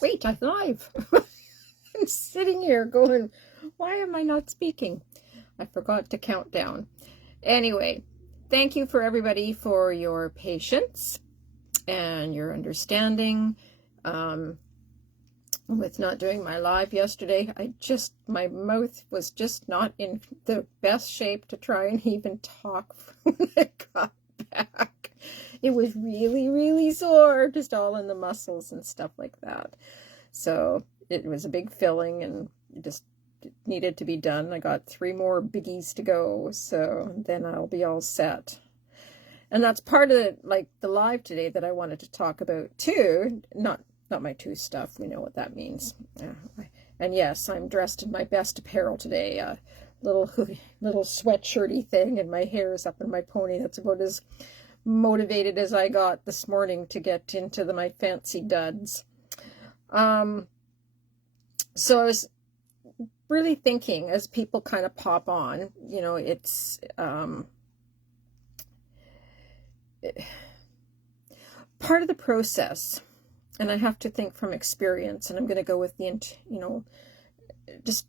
wait, I'm live. I'm sitting here going, why am I not speaking? I forgot to count down. Anyway, thank you for everybody for your patience and your understanding with not doing my live yesterday. My mouth was just not in the best shape to try and even talk when I got back. It was really, really sore, just all in the muscles and stuff like that. So it was a big filling and just needed to be done. I got 3 more biggies to go, so then I'll be all set. And that's part of the live today that I wanted to talk about too. Not my 2 stuff. We know what that means. And yes, I'm dressed in my best apparel today. Little sweatshirty thing, and my hair is up in my pony. That's about as motivated as I got this morning to get into my fancy duds. So I was really thinking as people kind of pop on, it's part of the process, and I have to think from experience, and I'm going to go with just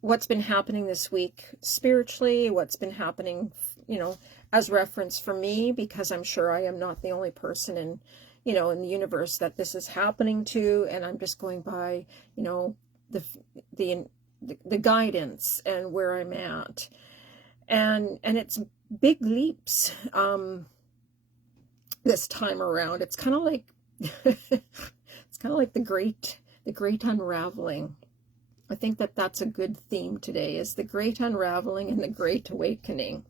what's been happening this week spiritually, what's been happening, as reference for me, because I'm sure I am not the only person in the universe that this is happening to, and I'm just going by, the guidance and where I'm at, and it's big leaps this time around. It's kind of like the great unraveling. I think that's a good theme today, is the great unraveling and the great awakening.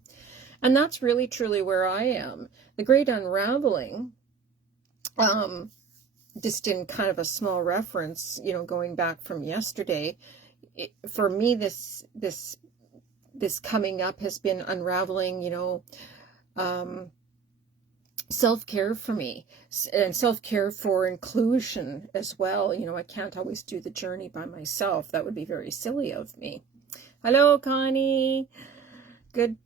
And that's really truly where I am. The great unraveling, just in kind of a small reference, going back from yesterday, for me, this coming up has been unraveling, self-care for me, and self-care for inclusion as well. I can't always do the journey by myself. That would be very silly of me. Hello, Connie. Good.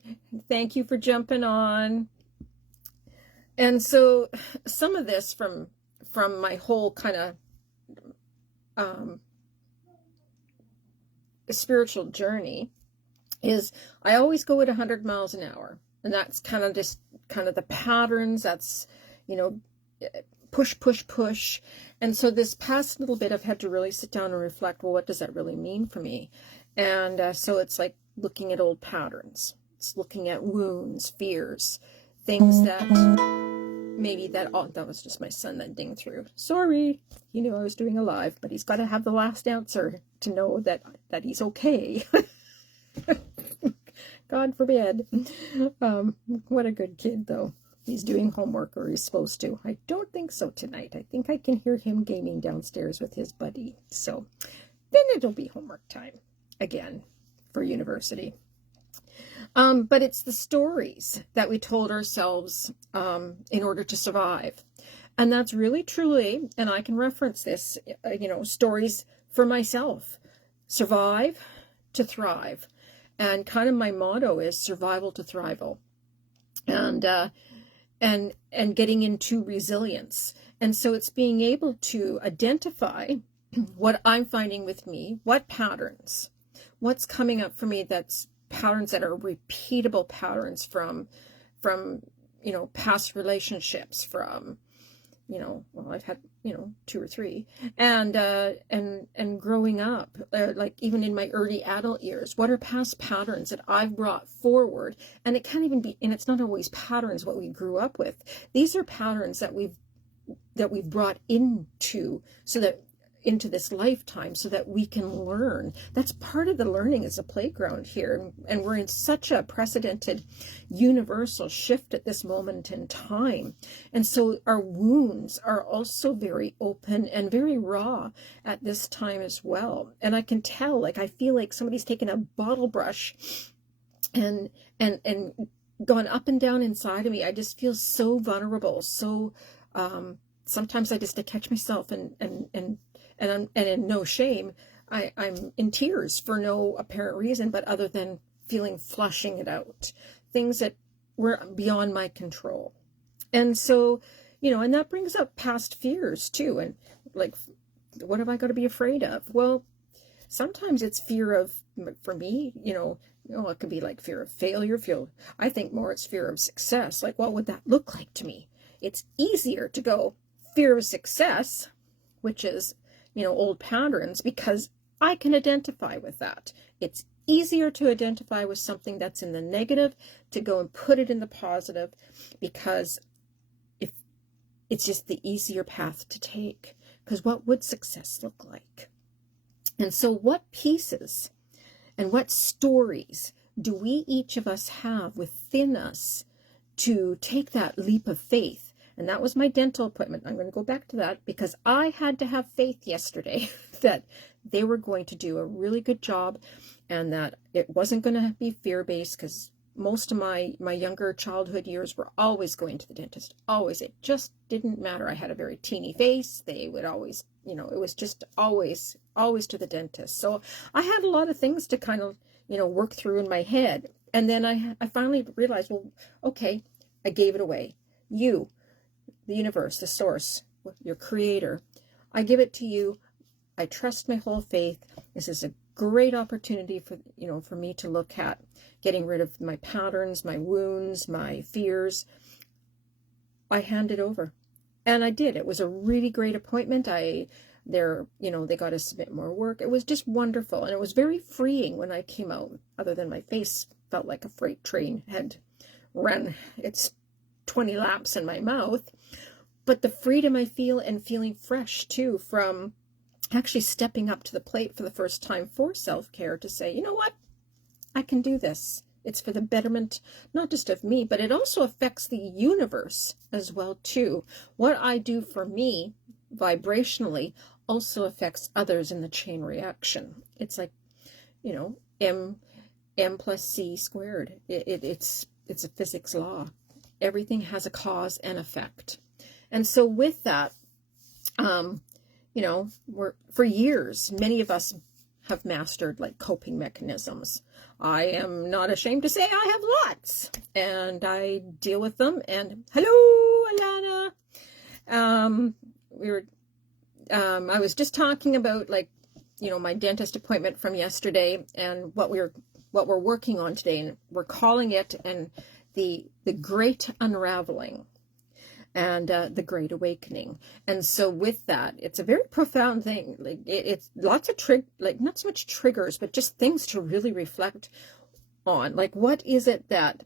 Thank you for jumping on. And so some of this from my whole kind of spiritual journey is I always go at 100 miles an hour. And that's kind of the patterns. That's, push, push, push. And so this past little bit, I've had to really sit down and reflect, well, what does that really mean for me? And so it's like looking at old patterns. It's looking at wounds, fears, things that maybe that was just my son that dinged through. Sorry. He knew I was doing a live, but he's got to have the last answer to know that he's okay. God forbid. What a good kid, though. He's doing homework, or he's supposed to. I don't think so tonight. I think I can hear him gaming downstairs with his buddy. So then it'll be homework time again for university. But it's the stories that we told ourselves in order to survive. And that's really, truly, and I can reference this, stories for myself. Survive to thrive. And kind of my motto is survival to thrival, and getting into resilience. And so it's being able to identify what I'm finding with me, what patterns, what's coming up for me, that's patterns that are repeatable patterns from past relationships, from I've had 2 or 3, and growing up, like even in my early adult years, what are past patterns that I've brought forward? And it can't even be, and it's not always patterns what we grew up with. These are patterns that we've brought into this lifetime, so that we can learn. That's part of the learning, is a playground here. And we're in such a precedented universal shift at this moment in time. And so our wounds are also very open and very raw at this time as well. And I can tell, I feel like somebody's taken a bottle brush and gone up and down inside of me. I just feel so vulnerable. So sometimes I just catch myself and in no shame, I'm in tears for no apparent reason, but other than flushing it out, things that were beyond my control. And so, and that brings up past fears too. And like, what have I got to be afraid of? Well, sometimes it's fear of, for me, it could be like fear of failure. I think more it's fear of success. Like, what would that look like to me? It's easier to go fear of success, which is, old patterns, because I can identify with that. It's easier to identify with something that's in the negative to go and put it in the positive, because if it's just the easier path to take. Because what would success look like? And so what pieces and what stories do we, each of us, have within us to take that leap of faith? And that was my dental appointment. I'm going to go back to that because I had to have faith yesterday that they were going to do a really good job and that it wasn't going to be fear-based, because most of my younger childhood years were always going to the dentist. Always. It just didn't matter. I had a very teeny face. They would always, it was just always to the dentist. So I had a lot of things to kind of, work through in my head. And then I finally realized, well, okay, I gave it away. You, the universe, the source, your creator, I give it to you. I trust my whole faith. This is a great opportunity for me to look at getting rid of my patterns, my wounds, my fears. I hand it over. And I did. It was a really great appointment. They got to submit more work. It was just wonderful. And it was very freeing when I came out, other than my face felt like a freight train had run its 20 laps in my mouth. But the freedom I feel, and feeling fresh too, from actually stepping up to the plate for the first time for self-care, to say, you know what, I can do this. It's for the betterment, not just of me, but it also affects the universe as well too. What I do for me vibrationally also affects others in the chain reaction. It's like, M plus C squared. It's a physics law. Everything has a cause and effect. And so with that, for years, many of us have mastered like coping mechanisms. I am not ashamed to say I have lots, and I deal with them. And hello, Alana. I was just talking about my dentist appointment from yesterday and what we're working on today, and we're calling it the Great Unraveling and the Great Awakening. And so with that, it's a very profound thing. Like it's lots of not so much triggers, but just things to really reflect on. Like, what is it that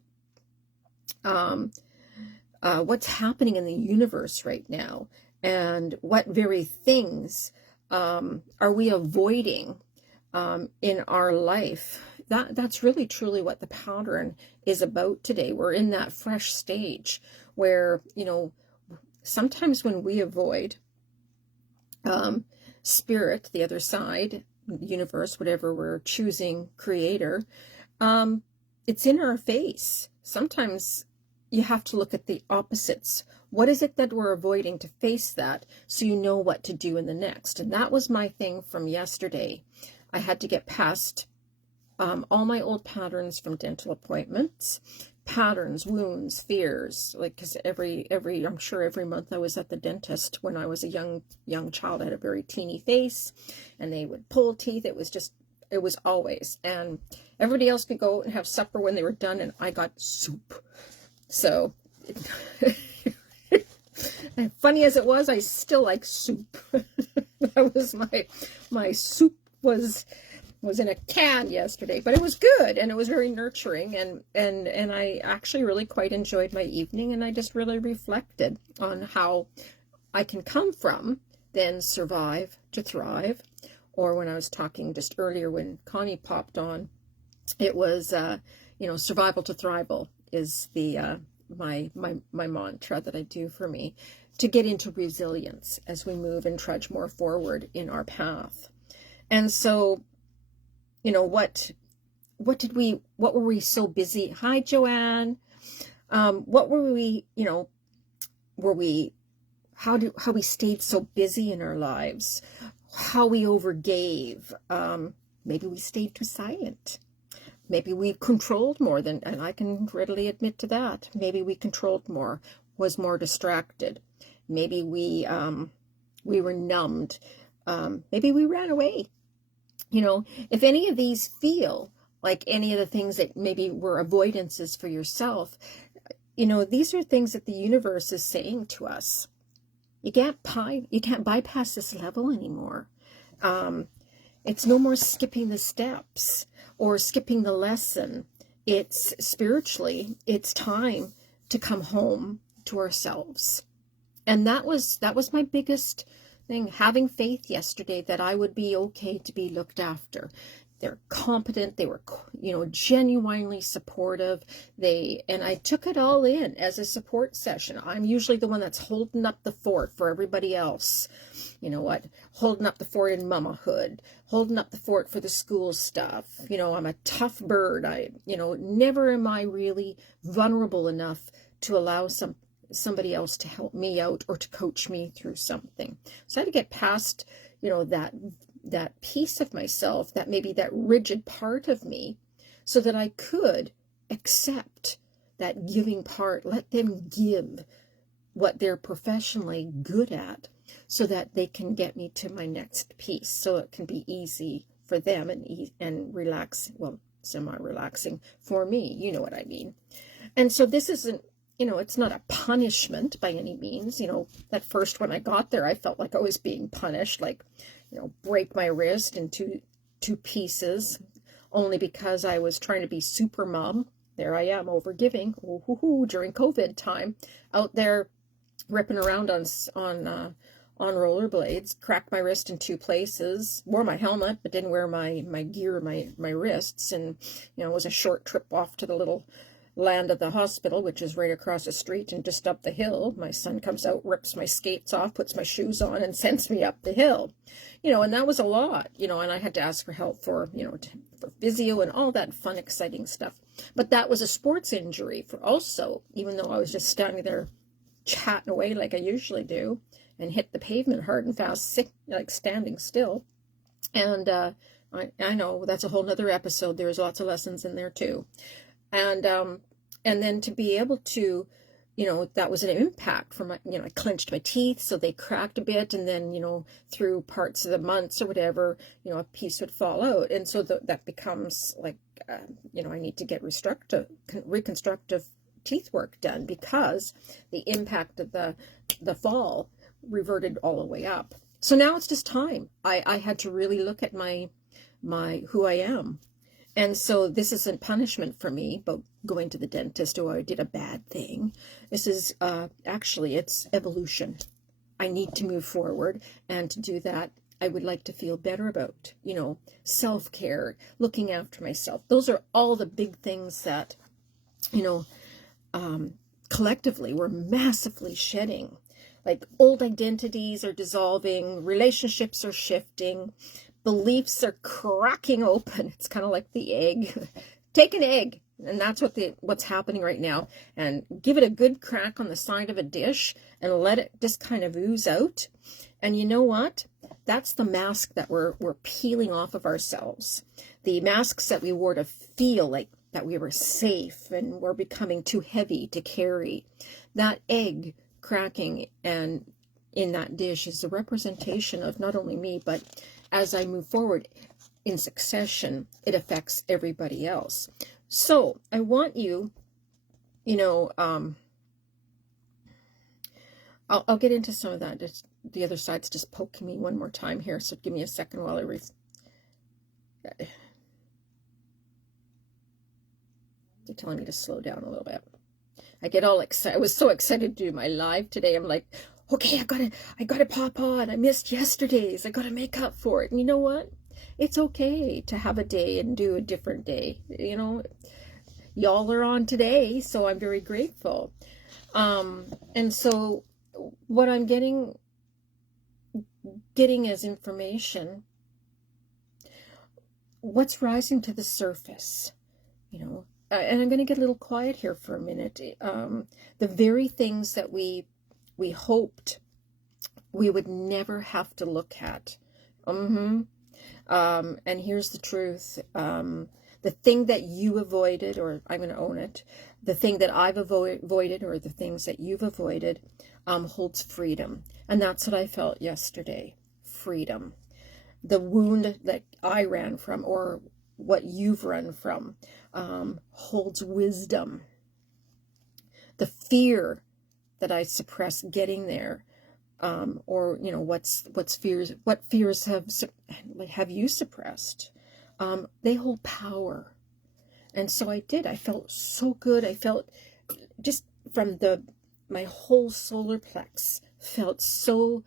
what's happening in the universe right now, and what very things are we avoiding in our life? That's really truly what the pattern is about today. We're in that fresh stage where, sometimes when we avoid spirit, the other side, universe, whatever we're choosing, creator, it's in our face. Sometimes you have to look at the opposites. What is it that we're avoiding, to face that so you know what to do in the next? And that was my thing from yesterday. I had to get past all my old patterns from dental appointments, patterns, wounds, fears, because I'm sure every month I was at the dentist when I was a young child. I had a very teeny face and they would pull teeth. It was always, and everybody else could go and have supper when they were done, and I got soup. So and funny as it was, I still like soup. That was my soup was in a can yesterday, but it was good and it was very nurturing, and I actually really quite enjoyed my evening, and I just really reflected on how I can come from then survive to thrive. Or when I was talking just earlier when Connie popped on, it was survival to thrival is the my mantra that I do for me, to get into resilience as we move and trudge more forward in our path. And so, what were we so busy? Hi, Joanne. What were we, how we stayed so busy in our lives, how we overgave. Maybe we stayed too silent. Maybe we controlled more than, and I can readily admit to that. Maybe we controlled more, was more distracted. Maybe we we were numbed. Maybe we ran away. If any of these feel like any of the things that maybe were avoidances for yourself, these are things that the universe is saying to us. You can't bypass this level anymore. It's no more skipping the steps or skipping the lesson. It's spiritually, it's time to come home to ourselves. And that was my biggest thing, having faith yesterday that I would be okay to be looked after. They're competent. They were, genuinely supportive. And I took it all in as a support session. I'm usually the one that's holding up the fort for everybody else. Holding up the fort in mamahood, holding up the fort for the school stuff. I'm a tough bird. Never am I really vulnerable enough to allow somebody else to help me out or to coach me through something. So I had to get past, that piece of myself, that maybe that rigid part of me, so that I could accept that giving part, let them give what they're professionally good at, so that they can get me to my next piece, so it can be easy for them and relax, well, semi-relaxing for me, you know what I mean. And so this isn't, it's not a punishment by any means. That first when I got there, I felt like I was being punished, like, break my wrist into two pieces, only because I was trying to be super mom. There I am, overgiving, during COVID time, out there ripping around on rollerblades, cracked my wrist in two places, wore my helmet, but didn't wear my gear, my wrists, and, it was a short trip off to the little land of the hospital, which is right across the street and just up the hill. My son comes out, rips my skates off, puts my shoes on, and sends me up the hill. And that was a lot, and I had to ask for help for physio and all that fun, exciting stuff. But that was a sports injury for also, even though I was just standing there chatting away like I usually do and hit the pavement hard and fast, sick, like standing still. And I know that's a whole nother episode. There's lots of lessons in there too. And then to be able to, that was an impact from my, I clenched my teeth, so they cracked a bit. And then, through parts of the months or whatever, a piece would fall out. And so that becomes like, I need to get reconstructive teeth work done, because the impact of the fall reverted all the way up. So now it's just time. I had to really look at my who I am. And so this isn't punishment for me, but going to the dentist, I did a bad thing. This is actually, it's evolution. I need to move forward. And to do that, I would like to feel better about, self-care, looking after myself. Those are all the big things that, collectively we're massively shedding. Like old identities are dissolving, relationships are shifting, beliefs are cracking open. It's kind of like the egg. Take an egg, and that's what's happening right now, and give it a good crack on the side of a dish and let it just kind of ooze out. And you know what? That's the mask that we're peeling off of ourselves. The masks that we wore to feel like that we were safe and were becoming too heavy to carry. That egg cracking and in that dish is a representation of not only me, but as I move forward in succession, it affects everybody else. So I want you, I'll get into some of that. Just, the other side's just poking me one more time here, so give me a second while I They're telling me to slow down a little bit. I get all excited. I was so excited to do my live today. I'm like, okay, I gotta pop on. I missed yesterday's. I gotta make up for it. And you know what? It's okay to have a day and do a different day. Y'all are on today, so I'm very grateful. And so what I'm getting as information, what's rising to the surface, and I'm going to get a little quiet here for a minute. The very things that we hoped we would never have to look at. And here's the truth. The thing that you avoided, or I'm going to own it, the thing that I've avoided, or the things that you've avoided, holds freedom. And that's what I felt yesterday. Freedom. The wound that I ran from, or what you've run from, holds wisdom. The fear that I suppressed getting there, or what fears have you suppressed? They hold power. And so I did. I felt so good. I felt just from my whole solar plex felt so.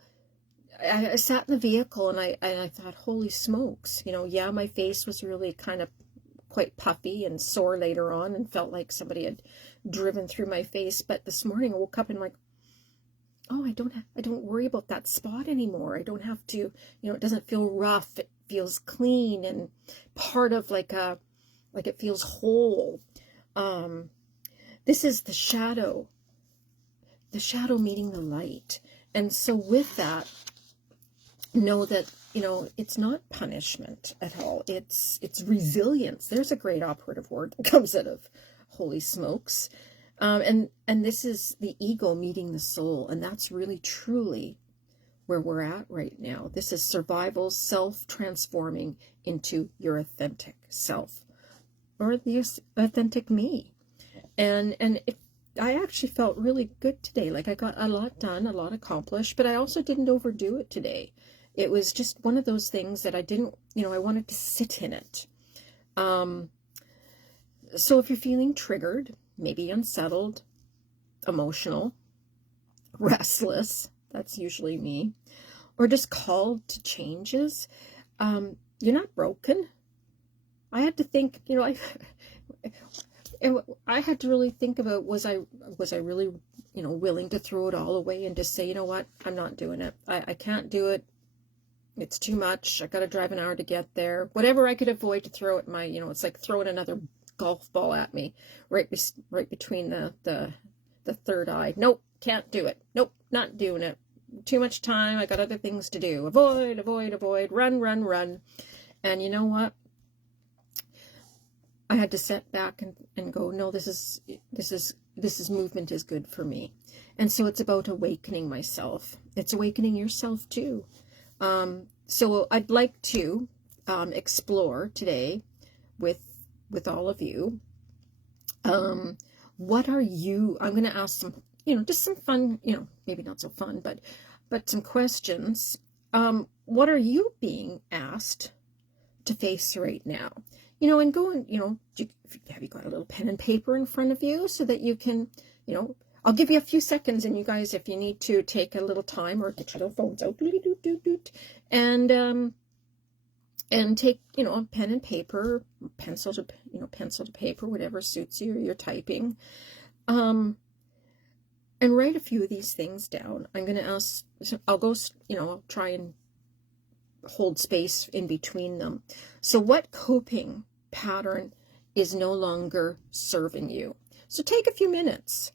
I sat in the vehicle and I thought, holy smokes, yeah, my face was really kind of quite puffy and sore later on, and felt like somebody had driven through my face. But this morning I woke up and I'm like, oh, I don't worry about that spot anymore. I don't have to, it doesn't feel rough. It feels clean and part of like it feels whole. This is the shadow meeting the light. And so with that, know that, it's not punishment at all. It's resilience. There's a great operative word that comes out of holy smokes. And this is the ego meeting the soul. And that's really truly where we're at right now. This is survival, self-transforming into your authentic self, or the authentic me. And I actually felt really good today. Like I got a lot done, a lot accomplished, but I also didn't overdo it today. It was just one of those things that I didn't, I wanted to sit in it. So if you're feeling triggered, maybe unsettled, emotional, restless, that's usually me, or just called to changes, you're not broken. I had to think, I had to really think about, was I really, willing to throw it all away and just say, you know what, I'm not doing it. I can't do it. It's too much. I got to drive an hour to get there. Whatever I could avoid to throw at my, it's like throwing another golf ball at me right between the third eye. Nope, can't do it. Nope, not doing it. Too much time. I got other things to do. Avoid, run. And you know what? I had to sit back and go, no, this is movement is good for me. And so it's about awakening myself. It's awakening yourself too. So I'd like to explore today with all of you. What are you? I'm going to ask some, just some fun, maybe not so fun, but some questions. What are you being asked to face right now? And go and, have you got a little pen and paper in front of you so that you can, I'll give you a few seconds, and you guys, if you need to take a little time or get your little phones out, and take, a pen and paper, pencil to paper, whatever suits you, or you're typing, and write a few of these things down. I'm going to ask, I'll go, I'll try and hold space in between them. So what coping pattern is no longer serving you? So take a few minutes,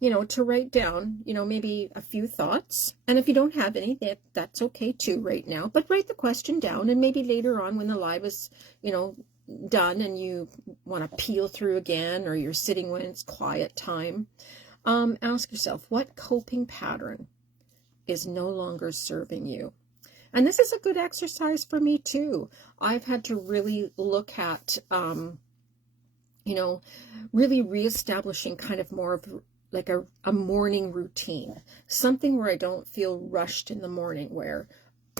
to write down, maybe a few thoughts. And if you don't have any, that's okay too right now. But write the question down, and maybe later on when the live is, done and you want to peel through again, or you're sitting when it's quiet time, ask yourself, what coping pattern is no longer serving you? And this is a good exercise for me too. I've had to really look at, really reestablishing kind of more of like a morning routine, something where I don't feel rushed in the morning, where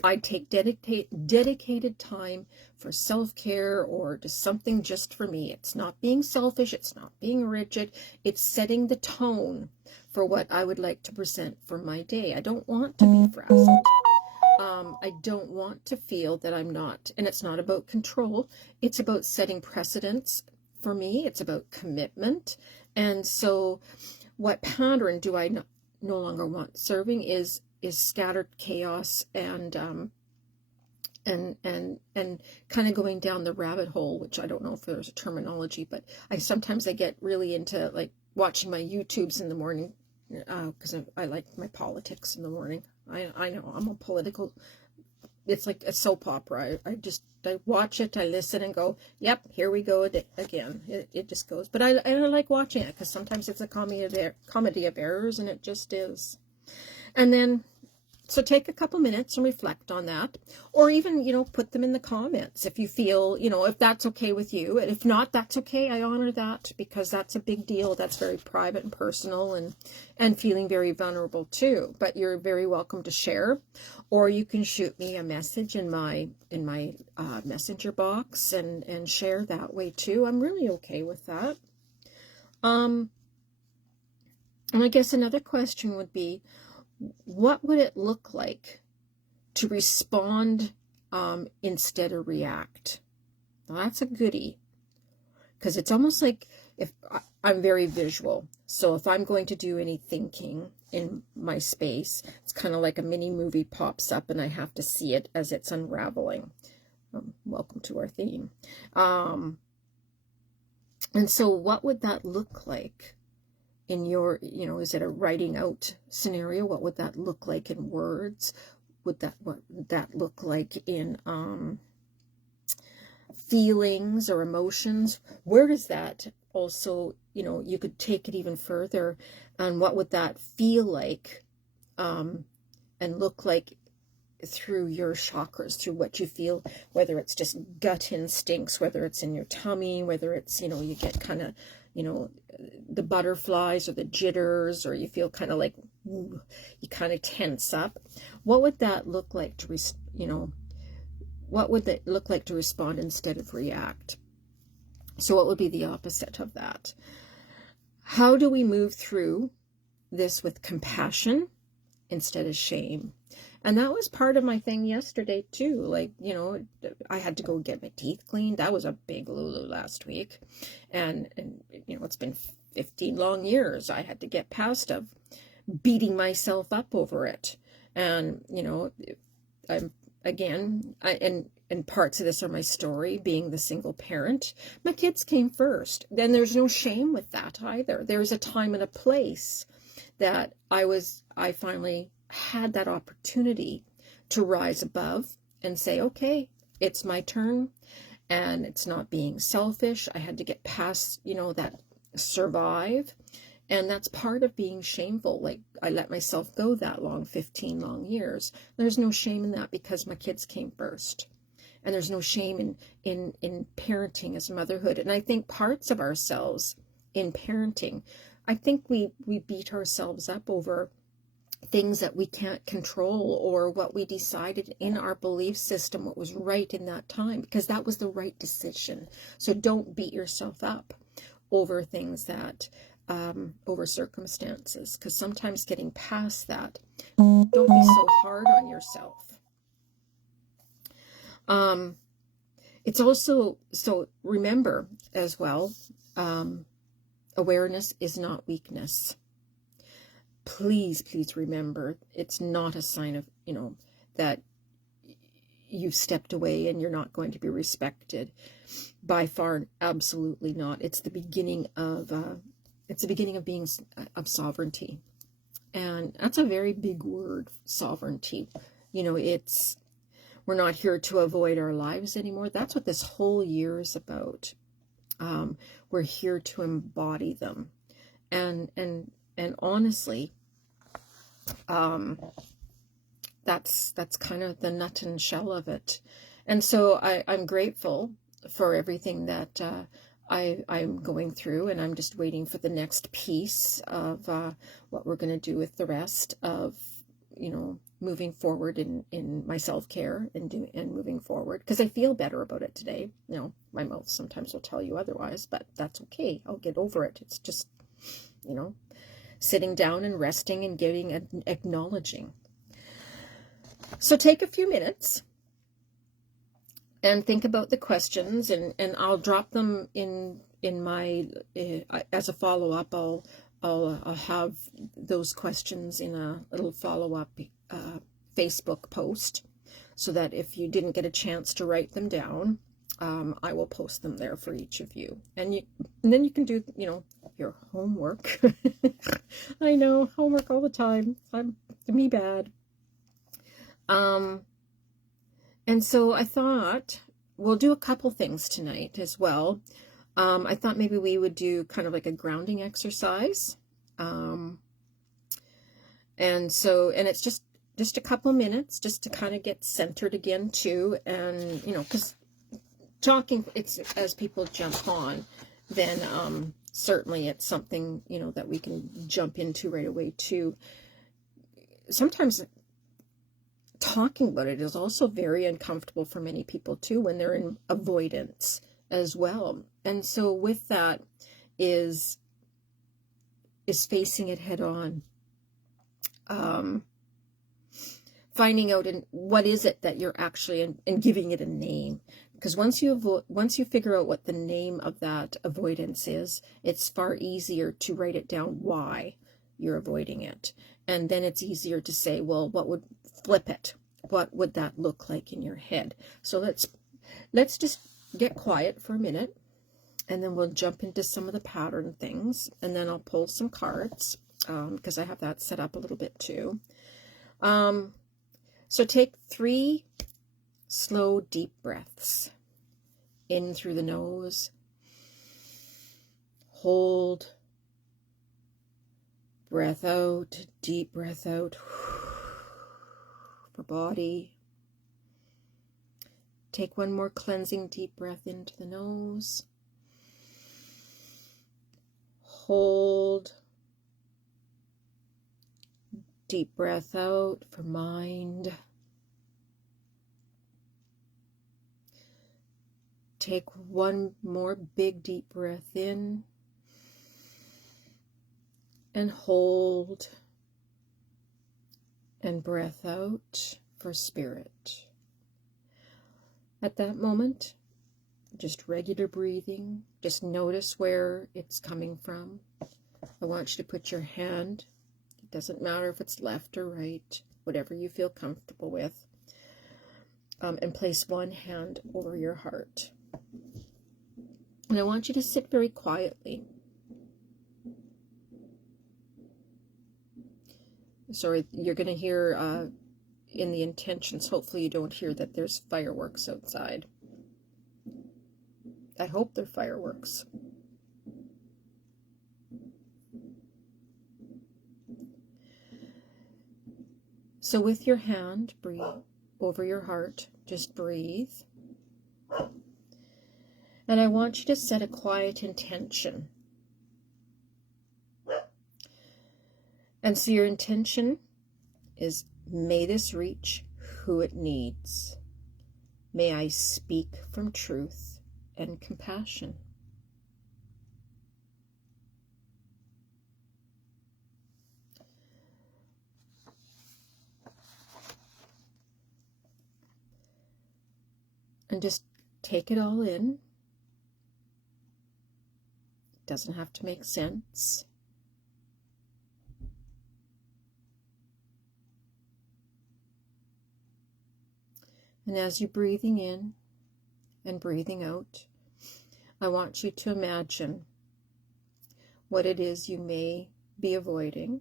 I take dedicated time for self-care, or just something just for me. It's not being selfish. It's not being rigid. It's setting the tone for what I would like to present for my day. I don't want to be frazzled. I don't want to feel that I'm not, and it's not about control. It's about setting precedents for me. It's about commitment. And so what pattern do I no longer want serving is scattered chaos and kind of going down the rabbit hole, which I don't know if there's a terminology, but sometimes I get really into like watching my YouTubes in the morning, because I like my politics in the morning. I know I'm a political it's like a soap opera. I watch it, I listen and go, yep, here we go again. It just goes. But I like watching it because sometimes it's a comedy of errors, and it just is. And then, so take a couple minutes and reflect on that, or even, put them in the comments if you feel, if that's okay with you. And if not, that's okay. I honor that, because that's a big deal. That's very private and personal, and feeling very vulnerable too. But you're very welcome to share, or you can shoot me a message in my messenger box and share that way too. I'm really okay with that. And I guess another question would be, what would it look like to respond instead of react? Well, that's a goodie, because it's almost like, if I'm very visual. So if I'm going to do any thinking in my space, it's kind of like a mini movie pops up and I have to see it as it's unraveling. Welcome to our theme. And so what would that look like? In your, is it a writing out scenario? What would that look like in words? What would that look like in feelings or emotions? Where does that also, you could take it even further, and what would that feel like and look like through your chakras, through what you feel, whether it's just gut instincts, whether it's in your tummy, whether it's, you get kind of, the butterflies or the jitters, or you feel kind of like, ooh, you kind of tense up. What would that look like to, what would that look like to respond instead of react? So what would be the opposite of that? How do we move through this with compassion instead of shame? And that was part of my thing yesterday too. Like, I had to go get my teeth cleaned. That was a big Lulu last week. And it's been 15 long years I had to get past of beating myself up over it. And, and parts of this are my story, being the single parent. My kids came first. Then there's no shame with that either. There's a time and a place that I finally had that opportunity to rise above and say, okay, it's my turn, and it's not being selfish. I had to get past, that survive. And that's part of being shameful. Like, I let myself go that long, 15 long years. There's no shame in that, because my kids came first. And there's no shame in parenting as motherhood. And I think parts of ourselves in parenting, I think we beat ourselves up over things that we can't control, or what we decided in our belief system what was right in that time, because that was the right decision. So don't beat yourself up over things that over circumstances, because sometimes getting past that, don't be so hard on yourself. It's also, so remember as well, awareness is not weakness. Please remember, it's not a sign of, that you've stepped away and you're not going to be respected. By far, absolutely not. It's the beginning of being of sovereignty. And that's a very big word, sovereignty. We're not here to avoid our lives anymore. That's what this whole year is about. We're here to embody them. And honestly, that's kind of the nut and shell of it. And so I'm grateful for everything that I'm going through, and I'm just waiting for the next piece of what we're going to do with the rest of, moving forward in my self-care and moving forward, because I feel better about it today. My mouth sometimes will tell you otherwise, but that's okay. I'll get over it. It's just, sitting down and resting and getting and acknowledging. So take a few minutes and think about the questions, and I'll drop them in my as a follow-up. I'll have those questions in a little follow-up Facebook post, so that if you didn't get a chance to write them down, I will post them there for each of you. And then you can do, your homework. I know, homework all the time. I'm me bad. And so I thought we'll do a couple things tonight as well. I thought maybe we would do kind of like a grounding exercise. And it's just a couple of minutes just to kind of get centered again too. And, you know, because talking, it's as people jump on, then certainly it's something, you know, that we can jump into right away too. Sometimes talking about it is also very uncomfortable for many people too when they're in avoidance as well. And so with that is facing it head on. Finding out what is it that you're actually and giving it a name. Because once you figure out what the name of that avoidance is, it's far easier to write it down why you're avoiding it. And then it's easier to say, well, what would flip it? What would that look like in your head? So let's just get quiet for a minute, and then we'll jump into some of the pattern things, and then I'll pull some cards because I have that set up a little bit too. So take 3 slow, deep breaths. In through the nose. Hold. Breath out. Deep breath out. For body. Take one more cleansing deep breath into the nose. Hold. Deep breath out for mind. Take one more big deep breath in and hold, and breath out for spirit. At that moment, just regular breathing, just notice where it's coming from. I want you to put your hand, it doesn't matter if it's left or right, whatever you feel comfortable with, and place one hand over your heart. And I want you to sit very quietly. Sorry, you're going to hear in the intentions, hopefully you don't hear that there's fireworks outside. I hope they're fireworks. So with your hand, breathe over your heart. Just breathe. And I want you to set a quiet intention. And so your intention is, may this reach who it needs. May I speak from truth and compassion. And just take it all in. It doesn't have to make sense. And as you're breathing in and breathing out, I want you to imagine what it is you may be avoiding.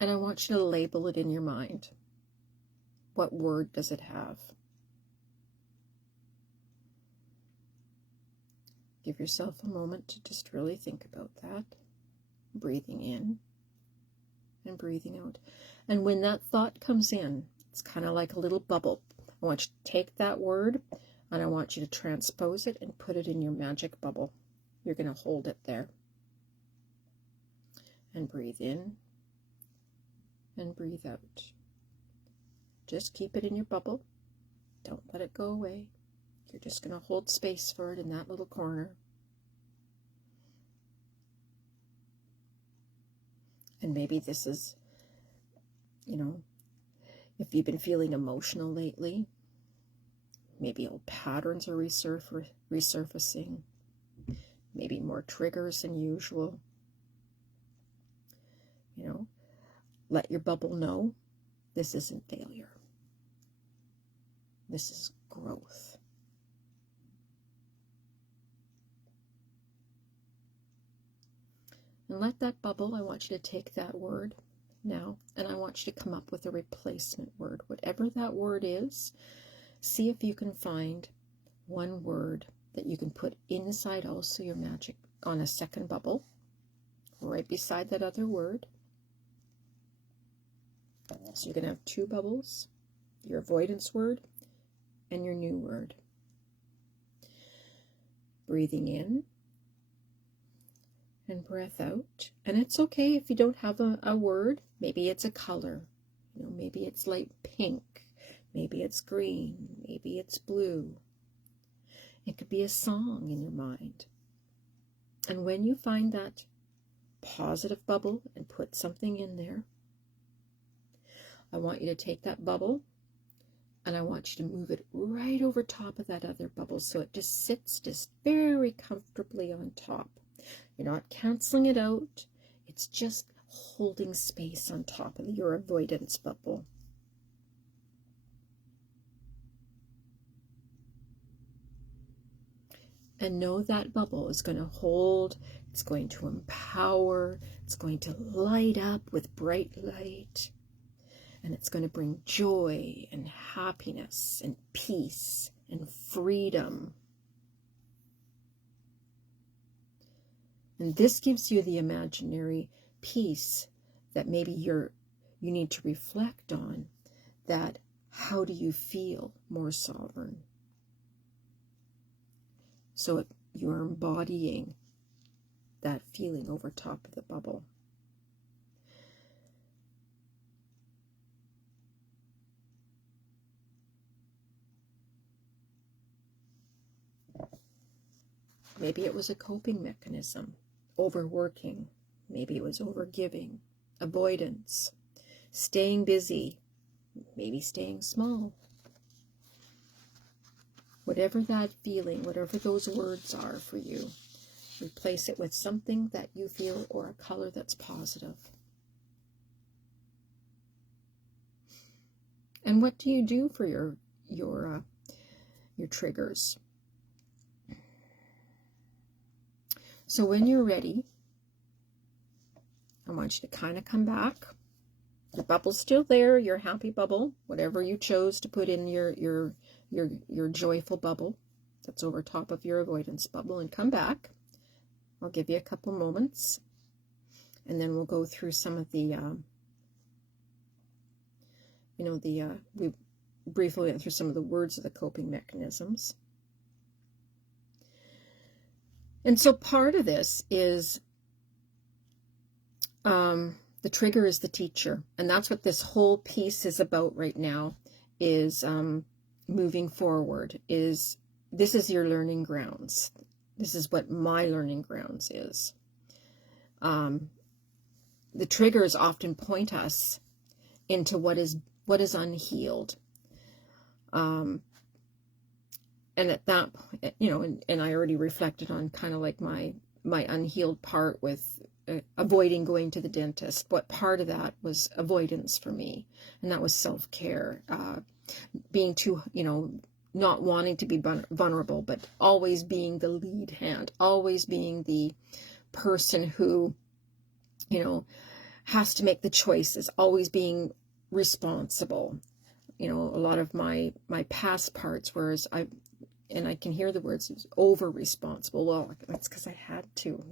And I want you to label it in your mind. What word does it have? Give yourself a moment to just really think about that. Breathing in and breathing out. And when that thought comes in, it's kind of like a little bubble. I want you to take that word and I want you to transpose it and put it in your magic bubble. You're going to hold it there. And breathe in and breathe out. Just keep it in your bubble. Don't let it go away. You're just going to hold space for it in that little corner. And maybe this is, you know, if you've been feeling emotional lately, maybe old patterns are resurfacing, maybe more triggers than usual. You know, let your bubble know this isn't failure. This is growth. And let that bubble, I want you to take that word now, and I want you to come up with a replacement word. whatever that word is, see if you can find one word that you can put inside also your magic on a second bubble, right beside that other word. So you're going to have two bubbles, your avoidance word and your new word. Breathing in and breath out. And it's okay if you don't have a word. Maybe it's a color. Maybe it's light pink. Maybe it's green. Maybe it's blue. It could be a song in your mind. And when you find that positive bubble and put something in there, I want you to take that bubble and I want you to move it right over top of that other bubble so it just sits just very comfortably on top. You're not canceling it out. It's just holding space on top of your avoidance bubble. And know that bubble is going to hold, it's going to empower, it's going to light up with bright light, and it's going to bring joy and happiness and peace and freedom. And this gives you the imaginary peace that maybe you need to reflect on, that how do you feel more sovereign? So you're embodying that feeling over top of the bubble. Maybe it was a coping mechanism, overworking. Maybe it was overgiving, avoidance, staying busy, maybe staying small. Whatever that feeling, whatever those words are for you, replace it with something that you feel or a color that's positive. And what do you do for your triggers? So when you're ready, I want you to kind of come back. The bubble's still there, your happy bubble, whatever you chose to put in your joyful bubble that's over top of your avoidance bubble, and come back. I'll give you a couple moments, and then we'll go through some of the, we briefly went through some of the words of the coping mechanisms. And so part of this is the trigger is the teacher. And that's what this whole piece is about right now, is moving forward. This is your learning grounds. This is what my learning grounds is. The triggers often point us into what is unhealed. And at that point, and I already reflected on kind of like my unhealed part with avoiding going to the dentist. What part of that was avoidance for me, and that was self-care, being too, not wanting to be vulnerable, but always being the lead hand, always being the person who, has to make the choices, always being responsible. A lot of my past parts, whereas I can hear the words over responsible. Well, that's because I had to.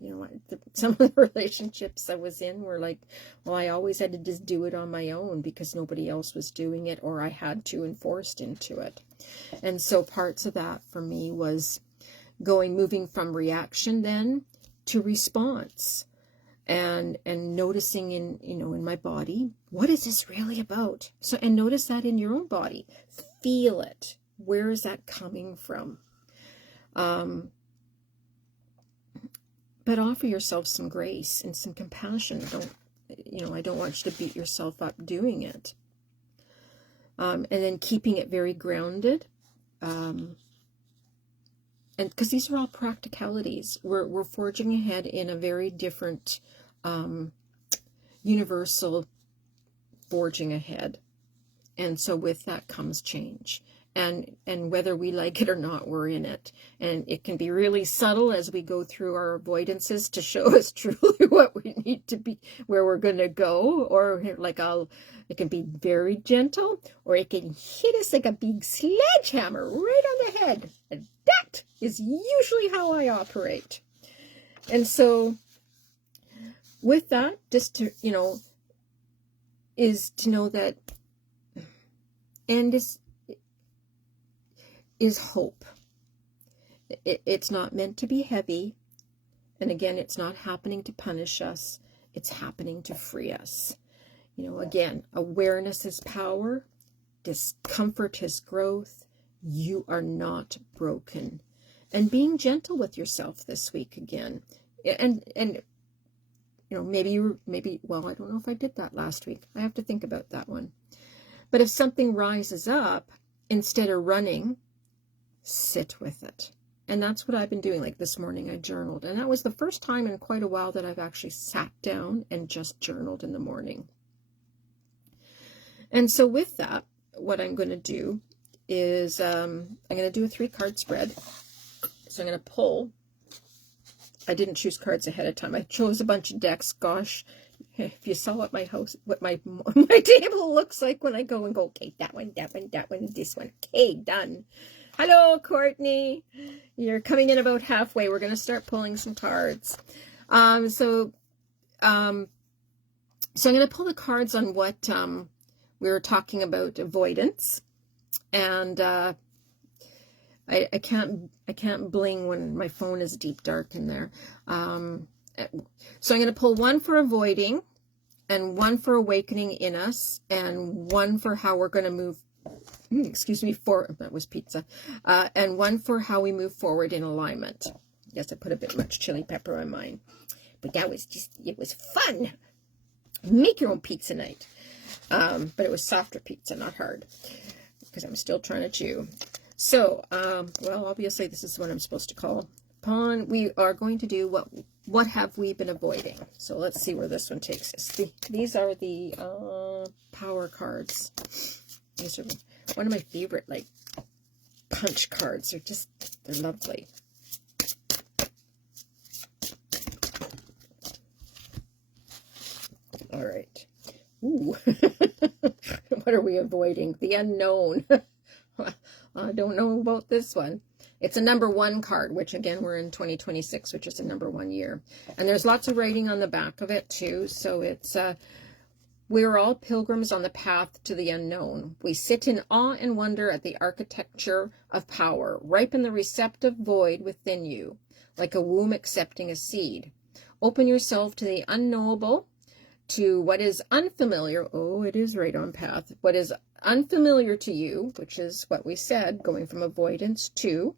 Some of the relationships I was in were like, well, I always had to just do it on my own because nobody else was doing it, or I had to and forced into it. And so parts of that for me was moving from reaction then to response, and noticing in my body, what is this really about? So, and notice that in your own body, feel it. Where is that coming from? But offer yourself some grace and some compassion. I don't want you to beat yourself up doing it. And then keeping it very grounded. And because these are all practicalities, we're forging ahead in a very different, universal forging ahead. And so with that comes change. and whether we like it or not, we're in it. And it can be really subtle as we go through our avoidances to show us truly what we need to be, where we're going to go, or like it can be very gentle, or it can hit us like a big sledgehammer right on the head. And that is usually how I operate. And so with that, just to, is to know that end is hope. It's not meant to be heavy. And again, it's not happening to punish us. It's happening to free us. Again, awareness is power. Discomfort is growth. You are not broken. And being gentle with yourself this week again. And maybe, well, I don't know if I did that last week. I have to think about that one. But if something rises up, instead of running, sit with it. And that's what I've been doing. Like this morning I journaled, and that was the first time in quite a while that I've actually sat down and just journaled in the morning. And so with that, what I'm going to do is I'm going to do a 3-card spread. So I'm going to pull. I didn't choose cards ahead of time. I chose a bunch of decks. Gosh, if you saw what my table looks like when I go, okay, that one, this one. Okay, done. Hello, Courtney. You're coming in about halfway. We're going to start pulling some cards. So I'm going to pull the cards on what we were talking about, avoidance. And I can't bling when my phone is deep dark in there. So I'm going to pull one for avoiding, and one for awakening in us, and one for how we're going to move. That was pizza. And one for how we move forward in alignment. Yes, I put a bit much chili pepper on mine, but that was it was fun. Make your own pizza night. But it was softer pizza, not hard, because I'm still trying to chew. So, well, obviously this is what I'm supposed to call upon. We are going to do what have we been avoiding. So let's see where this one takes us. These are the power cards. These are one of my favorite, like, punch cards. They're lovely. All right. Ooh. What are we avoiding? The unknown. I don't know about this one. It's a number 1 card, which again, we're in 2026, which is a number 1 year. And there's lots of writing on the back of it too. So it's, we are all pilgrims on the path to the unknown. We sit in awe and wonder at the architecture of power, ripen the receptive void within you, like a womb accepting a seed. Open yourself to the unknowable, to what is unfamiliar. Oh, it is right on path. What is unfamiliar to you, which is what we said, going from avoidance to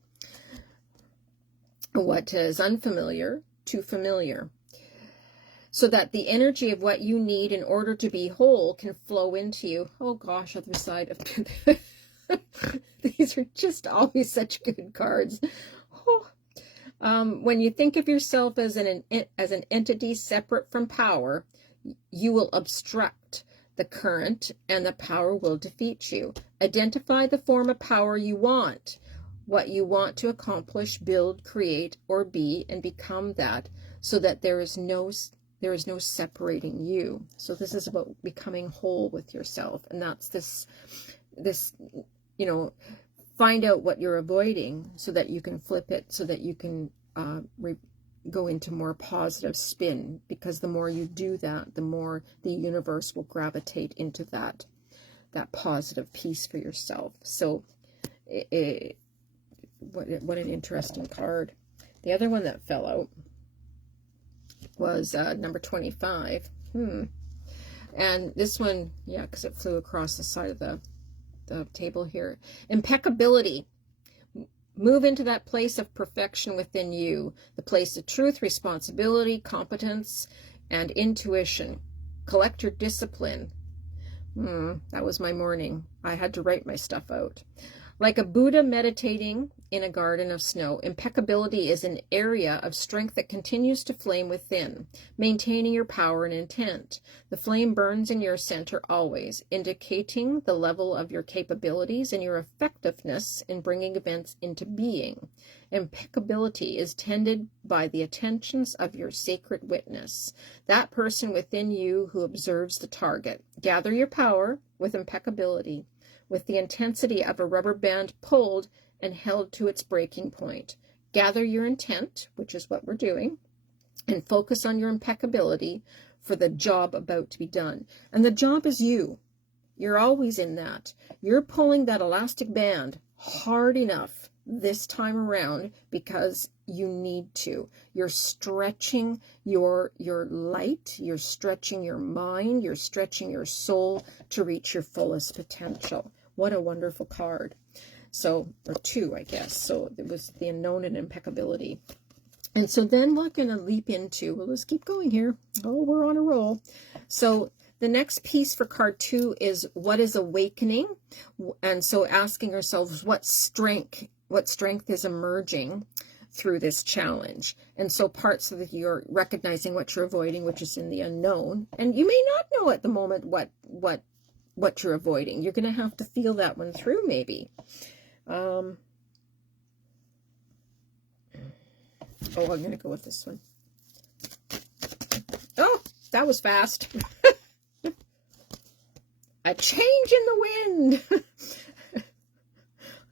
what is unfamiliar to familiar, so that the energy of what you need in order to be whole can flow into you. Oh gosh, other side of these are just always such good cards. Oh. When you think of yourself as an entity separate from power, you will obstruct the current, and the power will defeat you. Identify the form of power you want, what you want to accomplish, build, create, or be, and become that, so that there is no separating you. So this is about becoming whole with yourself, and that's this, find out what you're avoiding so that you can flip it, so that you can go into more positive spin, because the more you do that, the more the universe will gravitate into that positive piece for yourself. So what an interesting card. The other one that fell out was number 25. And this one, yeah, because it flew across the side of the table here. Impeccability. Move into that place of perfection within you, the place of truth, responsibility, competence, and intuition. Collect your discipline. That was my morning. I had to write my stuff out. Like a Buddha meditating in a garden of snow, impeccability is an area of strength that continues to flame within, maintaining your power and intent. The flame burns in your center always, indicating the level of your capabilities and your effectiveness in bringing events into being. Impeccability is tended by the attentions of your sacred witness, that person within you who observes the target. Gather your power with impeccability, with the intensity of a rubber band pulled and held to its breaking point. Gather your intent, which is what we're doing, and focus on your impeccability for the job about to be done. And the job is you. You're always in that. You're pulling that elastic band hard enough this time around because you need to. You're stretching your light, you're stretching your mind, you're stretching your soul to reach your fullest potential. What a wonderful card. So, or two, I guess. So it was the unknown and impeccability. And so then we're going to leap into, well, let's keep going here. Oh, we're on a roll. So the next piece for card 2 is what is awakening? And so asking ourselves what strength is emerging through this challenge. And so parts of it, you're recognizing what you're avoiding, which is in the unknown. And you may not know at the moment what you're avoiding. You're going to have to feel that one through, maybe. Oh, I'm going to go with this one. Oh, that was fast. A change in the wind.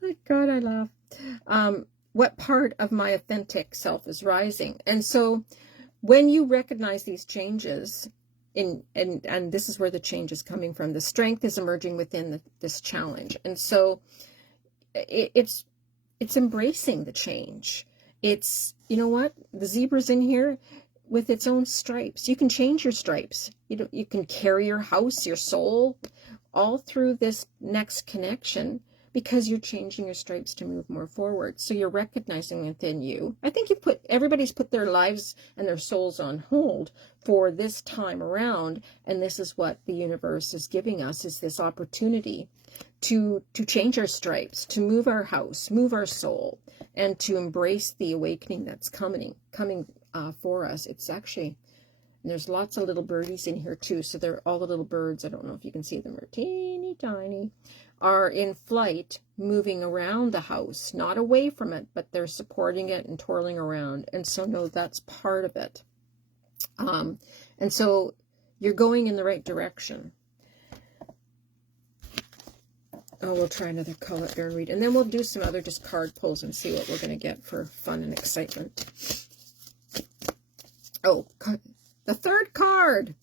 Oh, God, I laugh. What part of my authentic self is rising? And so when you recognize these changes, and this is where the change is coming from, the strength is emerging within this challenge. And so it's embracing the change. It's, you know what, the zebra's in here with its own stripes. You can change your stripes. You can carry your house, your soul, all through this next connection, because you're changing your stripes to move more forward. So you're recognizing within you. I think everybody's put their lives and their souls on hold for this time around, and this is what the universe is giving us, is this opportunity to change our stripes, to move our house, move our soul, and to embrace the awakening that's coming for us. It's actually, and there's lots of little birdies in here too. So they're all the little birds. I don't know if you can see them. They're teeny tiny. Are in flight, moving around the house, not away from it, but they're supporting it and twirling around. And so, no, that's part of it. And so you're going in the right direction. Oh, we'll try another Colette Baron read. And then we'll do some other just card pulls and see what we're going to get for fun and excitement. Oh, the third card.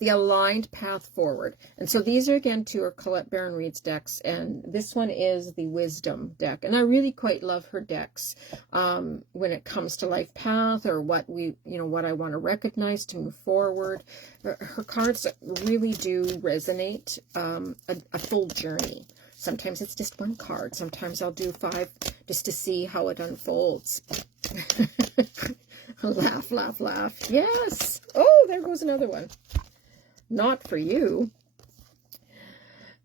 The Aligned Path Forward. And so these are, again, two are Colette Baron Reid's decks, and this one is the Wisdom deck. And I really quite love her decks when it comes to life path, or what I want to recognize to move forward. Her cards really do resonate a full journey. Sometimes it's just one card. Sometimes I'll do 5 just to see how it unfolds. Laugh, laugh, laugh. Yes. Oh, there goes another one. Not for you.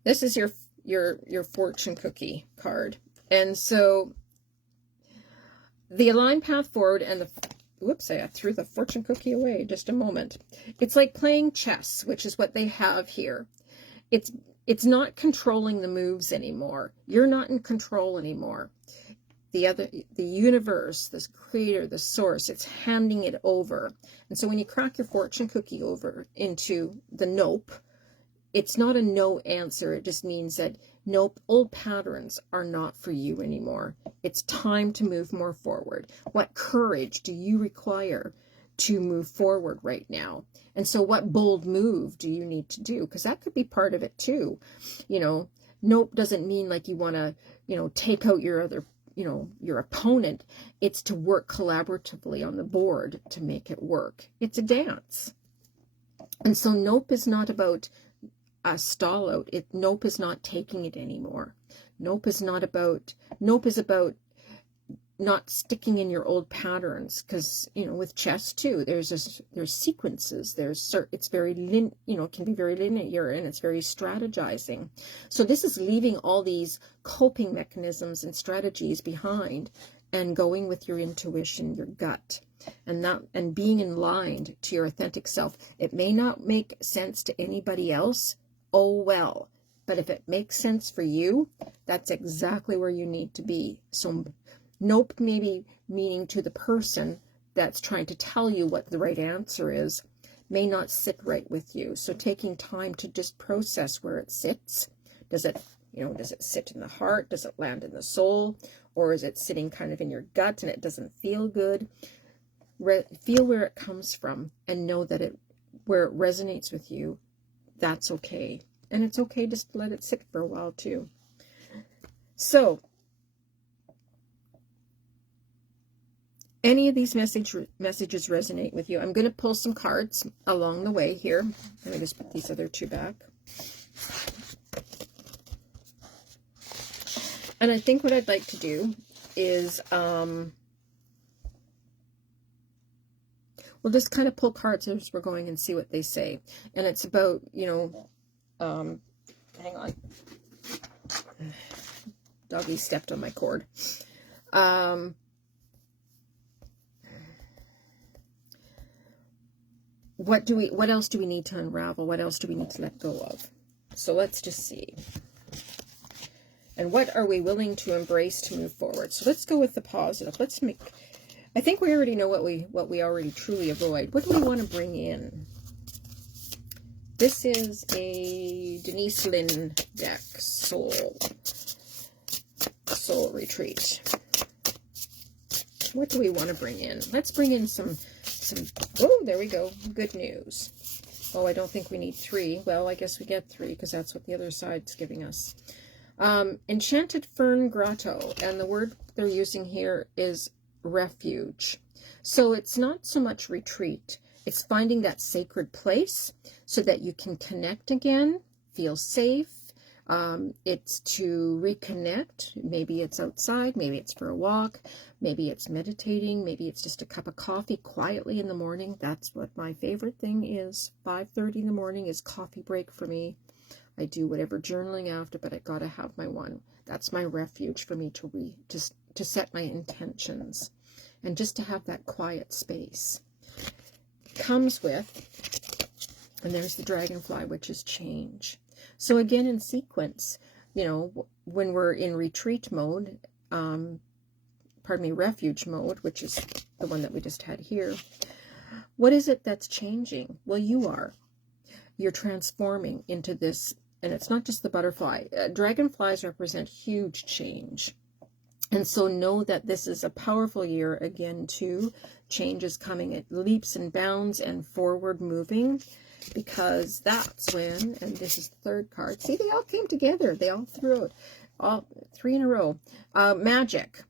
This is your fortune cookie card. And so the Aligned Path Forward and the, whoops, I threw the fortune cookie away just a moment. It's like playing chess, which is what they have here. It's not controlling the moves anymore. You're not in control anymore. The universe, this creator, the source, it's handing it over. And so when you crack your fortune cookie over into the nope, it's not a no answer. It just means that nope, old patterns are not for you anymore. It's time to move more forward. What courage do you require to move forward right now? And so what bold move do you need to do? Because that could be part of it too. Nope doesn't mean like you want to, take out your opponent. It's to work collaboratively on the board to make it work. It's a dance. And so nope is not about a stall out. Nope is not taking it anymore. Nope is about not sticking in your old patterns, because with chess too, there's sequences, it's very it can be very linear, and it's very strategizing. So this is leaving all these coping mechanisms and strategies behind and going with your intuition, your gut, and being in line to your authentic self. It may not make sense to anybody else, oh well, but if it makes sense for you, that's exactly where you need to be. So nope, maybe meaning to the person that's trying to tell you what the right answer is, may not sit right with you. So taking time to just process where it sits. Does it sit in the heart? Does it land in the soul? Or is it sitting kind of in your gut and it doesn't feel good? Feel where it comes from and know that where it resonates with you, that's okay. And it's okay just to let it sit for a while too. So, any of these messages resonate with you, I'm going to pull some cards along the way here. Let me just put these other two back. And I think what I'd like to do is, we'll just kind of pull cards as we're going and see what they say. And it's about, hang on. Doggy stepped on my cord. What else do we need to unravel? What else do we need to let go of? So let's just see. And what are we willing to embrace to move forward? So let's go with the positive. I think we already know what we already truly avoid. What do we want to bring in? This is a Denise Linn deck, Soul Retreat. What do we want to bring in? Let's bring in some, oh, there we go, good news. Oh, I don't think we need 3. Well, I guess we get 3 because that's what the other side's giving us. Enchanted Fern Grotto, and the word they're using here is refuge. So it's not so much retreat, it's finding that sacred place so that you can connect again, feel safe. It's to reconnect. Maybe it's outside, maybe it's for a walk, maybe it's meditating, maybe it's just a cup of coffee quietly in the morning. That's what my favorite thing is. 5:30 in the morning is coffee break for me. I do whatever journaling after, but I gotta have my one. That's my refuge for me to set my intentions and just to have that quiet space. Comes with, and there's the dragonfly, which is change. So again, in sequence, when we're in retreat mode, refuge mode, which is the one that we just had here, what is it that's changing? Well, you're transforming into this. And it's not just the butterfly. Dragonflies represent huge change. And so know that this is a powerful year again too. Change is coming at leaps and bounds and forward moving, because that's when, and this is the third card. See, they all came together. They all threw it. All 3 in a row. Magic.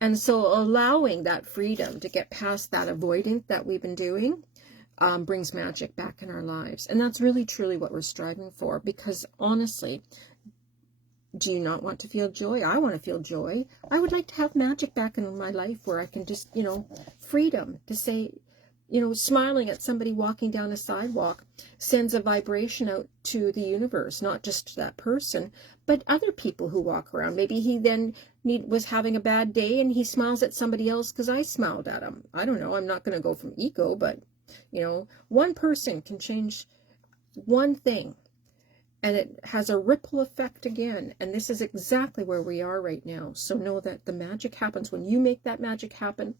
And so allowing that freedom to get past that avoidance that we've been doing, brings magic back in our lives. And that's really truly what we're striving for, because honestly, do you not want to feel joy? I want to feel joy. I would like to have magic back in my life where I can just, freedom to say, smiling at somebody walking down a sidewalk sends a vibration out to the universe, not just to that person, but other people who walk around. Maybe he then was having a bad day and he smiles at somebody else because I smiled at him. I don't know. I'm not going to go from ego, but one person can change one thing and it has a ripple effect again. And this is exactly where we are right now. So know that the magic happens when you make that magic happen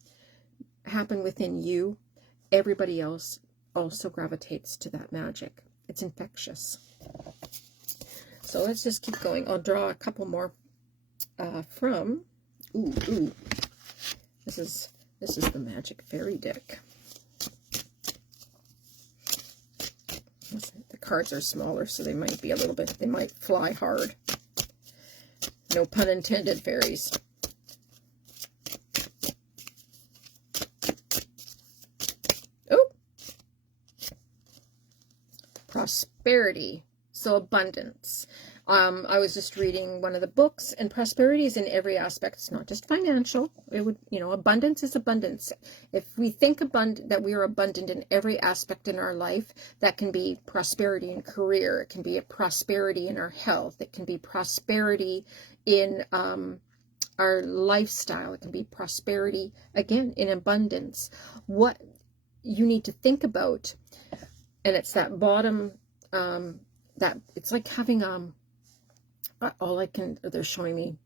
within you. Everybody else also gravitates to that magic. It's infectious. So let's just keep going. I'll draw a couple more from, this is the Magic Fairy deck. The cards are smaller, so they might be they might fly hard. No pun intended, fairies. Oh! Prosperity. So abundance. I was just reading one of the books, and prosperity is in every aspect. It's not just financial. It would, abundance is abundance. If we think that we are abundant in every aspect in our life, that can be prosperity in career. It can be a prosperity in our health. It can be prosperity in our lifestyle. It can be prosperity, again, in abundance. What you need to think about, and it's that bottom, that it's like having, they're showing me,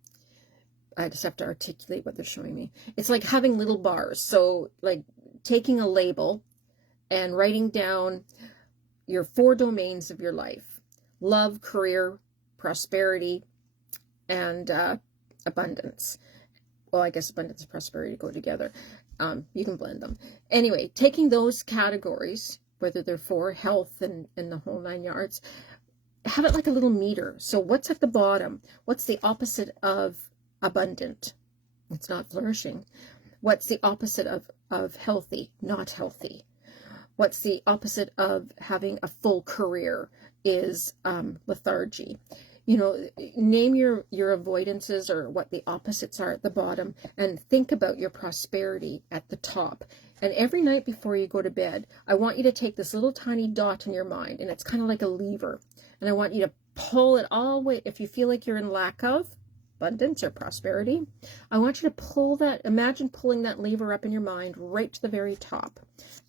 I just have to articulate what they're showing me. It's like having little bars. So like taking a label and writing down your 4 domains of your life: love, career, prosperity, and abundance. Well, I guess abundance and prosperity go together. You can blend them. Anyway, taking those categories, whether they're for health and the whole 9 yards, have it like a little meter. So what's at the bottom? What's the opposite of abundant? It's not flourishing. What's the opposite of healthy? Not healthy. What's the opposite of having a full career? Is lethargy. Name your avoidances, or what the opposites are at the bottom, and think about your prosperity at the top. And every night before you go to bed, I want you to take this little tiny dot in your mind, and it's kind of like a lever. And I want you to pull it all the way. If you feel like you're in lack of abundance or prosperity, I want you to pull that, imagine pulling that lever up in your mind right to the very top.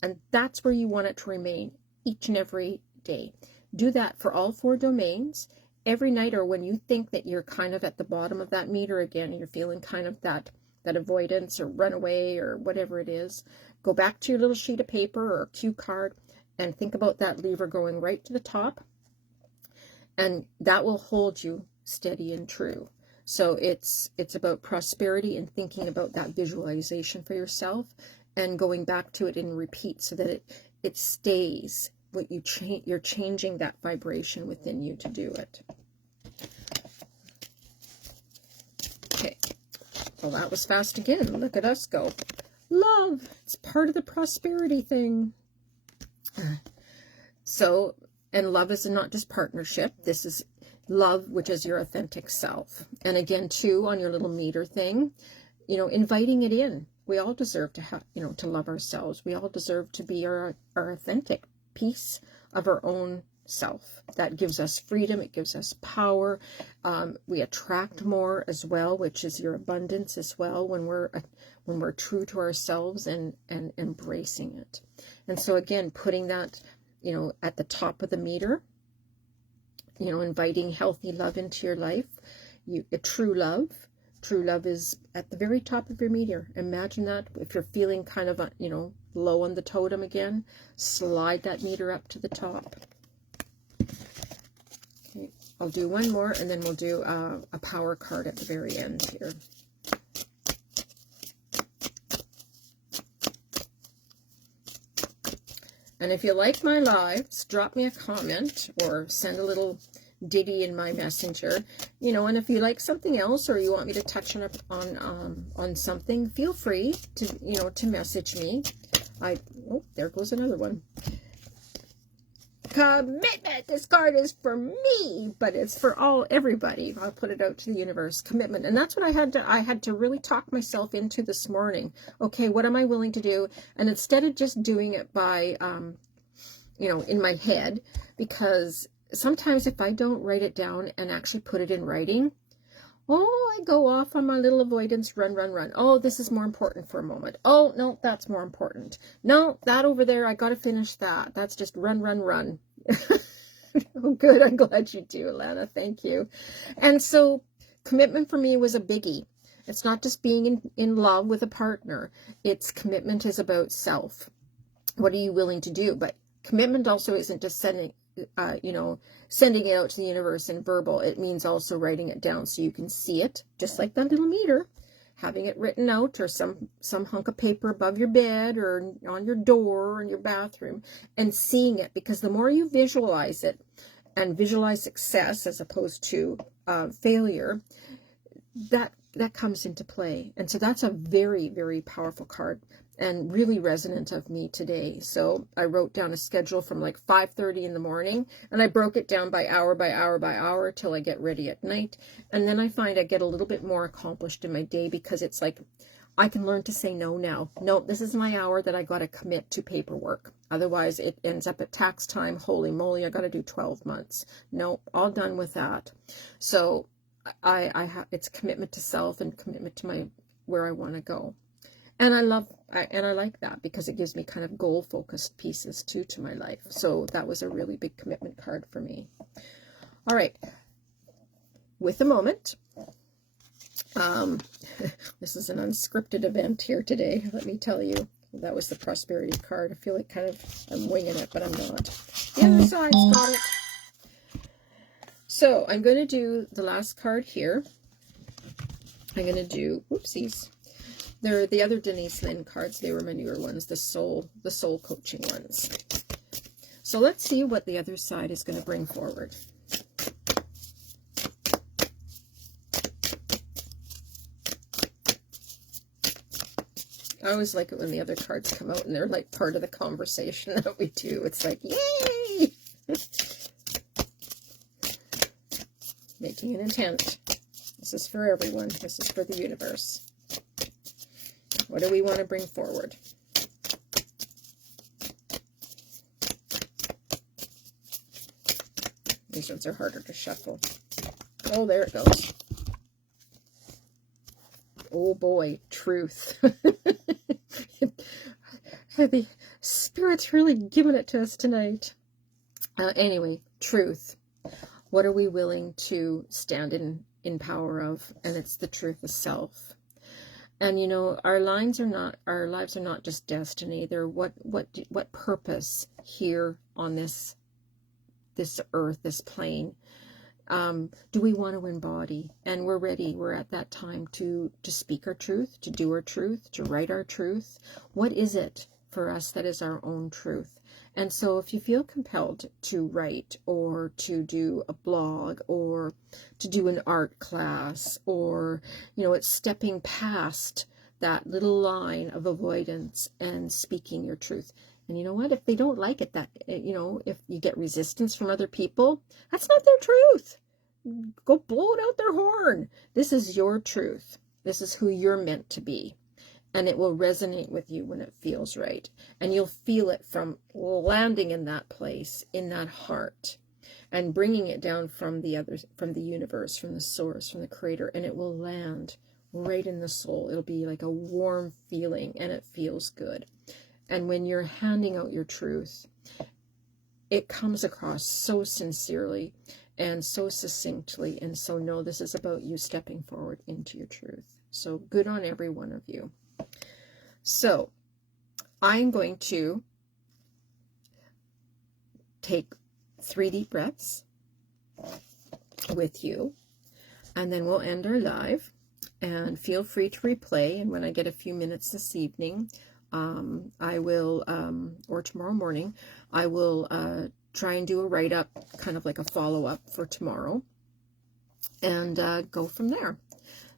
And that's where you want it to remain each and every day. Do that for all 4 domains. Every night, or when you think that you're kind of at the bottom of that meter again, and you're feeling kind of that avoidance or runaway or whatever it is, go back to your little sheet of paper or cue card and think about that lever going right to the top, and that will hold you steady and true. So it's about prosperity and thinking about that visualization for yourself and going back to it in repeat so that it stays. What you're changing that vibration within you to do it. Okay, well, that was fast again. Look at us go. Love, it's part of the prosperity thing. So, and love is not just partnership. This is love, which is your authentic self. And again, too, on your little meter thing, inviting it in. We all deserve to have, to love ourselves. We all deserve to be our authentic piece of our own self. That gives us freedom. It gives us power. We attract more as well, which is your abundance as well, when we're true to ourselves and embracing it. And so again, putting that, at the top of the meter, inviting healthy love into your life. True love is at the very top of your meter. Imagine that. If you're feeling kind of, low on the totem again, slide that meter up to the top. Okay, I'll do one more, and then we'll do a power card at the very end here. And if you like my lives, drop me a comment or send a little ditty in my messenger, and if you like something else, or you want me to touch on something, feel free to to message me. There goes another one. Commitment. This card is for me, but it's for everybody. I'll put it out to the universe. Commitment. And that's what I had to really talk myself into this morning. Okay, what am I willing to do? And instead of just doing it by in my head, because sometimes if I don't write it down and actually put it in writing, I go off on my little avoidance, run. Oh, this is more important for a moment. Oh, no, that's more important. No, that over there, I got to finish that. That's just run. Oh, good. I'm glad you do, Alana. Thank you. And so commitment for me was a biggie. It's not just being in love with a partner. Commitment is about self. What are you willing to do? But commitment also isn't just sending it out to the universe in verbal. It means also writing it down so you can see it, just like that little meter, having it written out, or some hunk of paper above your bed or on your door or in your bathroom, and seeing it, because the more you visualize it and visualize success as opposed to failure, that that comes into play. And so that's a very, very powerful card and really resonant of me today. So I wrote down a schedule from like 5:30 in the morning, and I broke it down by hour by hour by hour till I get ready at night. And then I find I get a little bit more accomplished in my day, because it's like I can learn to say no now. No, this is my hour that I got to commit to paperwork. Otherwise it ends up at tax time. Holy moly, I got to do 12 months. No, all done with that. So I have, it's commitment to self and commitment to my, where I want to go. And I like that, because it gives me kind of goal focused pieces too to my life. So that was a really big commitment card for me. All right. With a moment. This is an unscripted event here today, let me tell you. That was the prosperity card. I feel like kind of I'm winging it, but I'm not. The other side's got it. So I'm going to do the last card here. I'm going to do, whoopsies. They're the other Denise Lynn cards. They were my newer ones, the soul coaching ones. So let's see what the other side is going to bring forward. I always like it when the other cards come out and they're like part of the conversation that we do. It's like, yay! Making an intent. This is for everyone. This is for the universe. What do we want to bring forward? These ones are harder to shuffle. Oh, there it goes. Oh boy, truth. The Spirit's really giving it to us tonight. Anyway, truth. What are we willing to stand in power of? And it's the truth of self. And you know, our lives are not just destiny. They're what purpose here on this earth, this plane, do we want to embody? And we're ready. We're at that time to speak our truth, to do our truth, to write our truth. What is it for us that is our own truth? And so if you feel compelled to write, or to do a blog, or to do an art class, or, you know, it's stepping past that little line of avoidance and speaking your truth. And you know what? If they don't like it, that, you know, if you get resistance from other people, that's not their truth. Go blow it out their horn. This is your truth. This is who you're meant to be. And it will resonate with you when it feels right. And you'll feel it from landing in that place, in that heart, and bringing it down from the others, from the universe, from the source, from the creator, and it will land right in the soul. It'll be like a warm feeling, and it feels good. And when you're handing out your truth, it comes across so sincerely and so succinctly. And so, no, this is about you stepping forward into your truth. So good on every one of you. So I'm going to take 3 deep breaths with you, and then we'll end our live. And feel free to replay. And when I get a few minutes this evening, I will, or tomorrow morning, I will try and do a write-up, kind of like a follow-up for tomorrow, and go from there.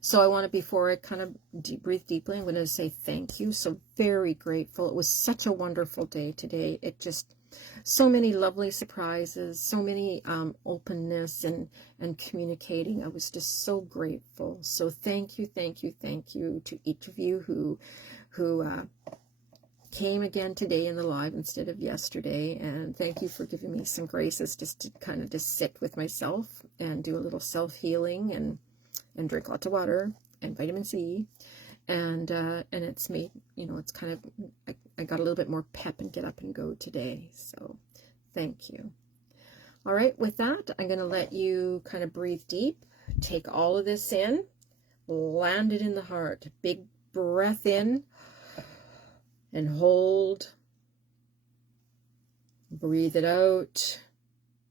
So I want to, before I kind of breathe deeply, I'm going to say thank you. So very grateful. It was such a wonderful day today. It just, so many lovely surprises, so many openness and communicating. I was just so grateful. So thank you to each of you who came again today in the live instead of yesterday. And thank you for giving me some graces just to kind of just sit with myself and do a little self-healing and drink lots of water and vitamin C. And it's made, you know, it's kind of, I got a little bit more pep and get up and go today. So thank you. All right, with that, I'm going to let you kind of breathe deep, take all of this in, land it in the heart. Big breath in and hold. Breathe it out.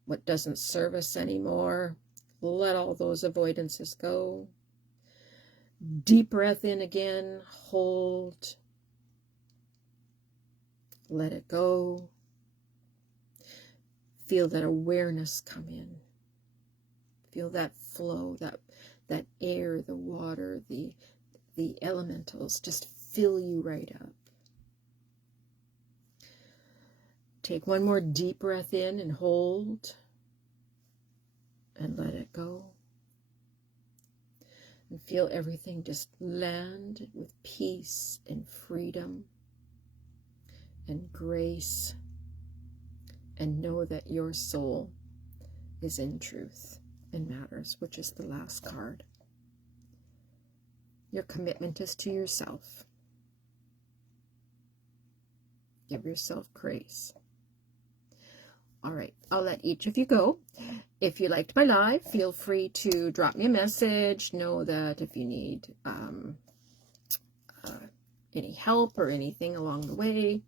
What doesn't serve us anymore. Let all those avoidances go. Deep breath in again. Hold. Let it go. Feel that awareness come in. Feel that flow, that that air, the water, the elementals just fill you right up. Take one more deep breath in and hold and let it go. And feel everything just land with peace and freedom and grace. And know that your soul is in truth and matters, which is the last card. Your commitment is to yourself. Give yourself grace. All right, I'll let each of you go. If you liked my live, feel free to drop me a message. Know that if you need any help or anything along the way,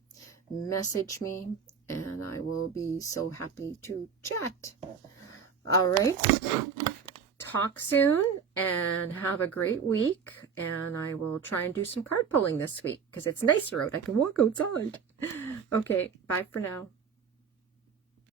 message me, and I will be so happy to chat. All right, talk soon, and have a great week, and I will try and do some card pulling this week, because it's nicer out. I can walk outside. Okay, bye for now.